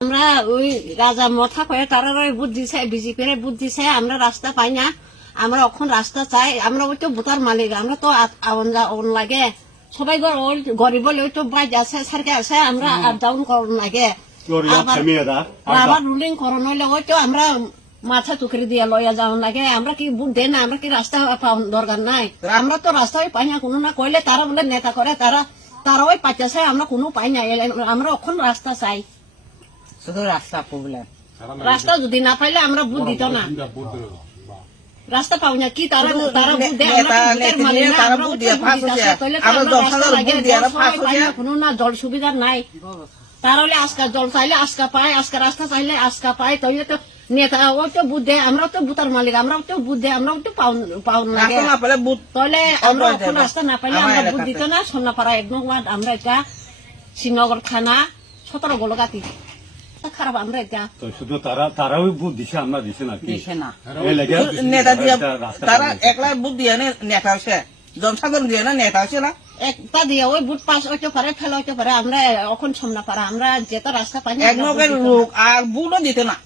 আমরা ওই রাজা মথা করে তারা বুদ্ধ দিছে বিজেপির বুদ্ধ দিছে আমরা রাস্তা পাই না আমরা এখন রাস্তা চাই আমরা ওই তো ভোটার মালিক আমরা তো আউন লাগে সবাই গরিব বলে ওই তো বাইজ আছে সরকার আছে আমরা আপ ডাউন করুন লাগে আবার রুলিং করুন হইলে ওই তো আমরা মাথা টুকরি দিয়ে লইয়া যাওয়ান লাগে আমরা কি বুট দেয় না আমরা কি রাস্তা পাওয়ার দরকার নাই আমরা তো রাস্তায় পাই না কোনো না কইলে তারা বলে নেতা করে তারা ওই পাইতেছে আমরা কোনো পাই না আমরা এখন রাস্তা চাই শুধু রাস্তা প্রবলেম রাস্তা যদি না পাইলে আমরা বুট দিত না রাস্তা পাও না কি তারা কোনো না জল সুবিধা নাই তারা হলে আজকা জল চাইলে আজকা পায় আজকা রাস্তা চাইলে আজকা পায় তাইলে তো নেতা ওই তো বুদ্ধ দেয় আমরাও তো বুতার মালিক আমরাও তো বুদ্ধ দেয় আমরাও তো পাউন লাগে তাহলে আমরা এখন রাস্তা না পাইলে আমরা বুট দিত না সোনাপাড়া 1 নং ওয়ার্ড আমরা এটা শ্রীনগর থানা 17 গোলগাতি খারাপ আমরা এটা শুধু তারাও বুট দিছে আমরা দিছে না দিছে না নেতা দিয়ে তারা একলা বুট দিয়ে নেতা হচ্ছে জনসাধারণ দিয়ে না নেতা হচ্ছে না একটা দিয়ে ওই বুট পাস হইতে পারে ফেলা হইতে পারে আমরা এখন সামনা পারা আমরা যেটা রাস্তা পাই এক নগের লোক আর বুটও দিতে না।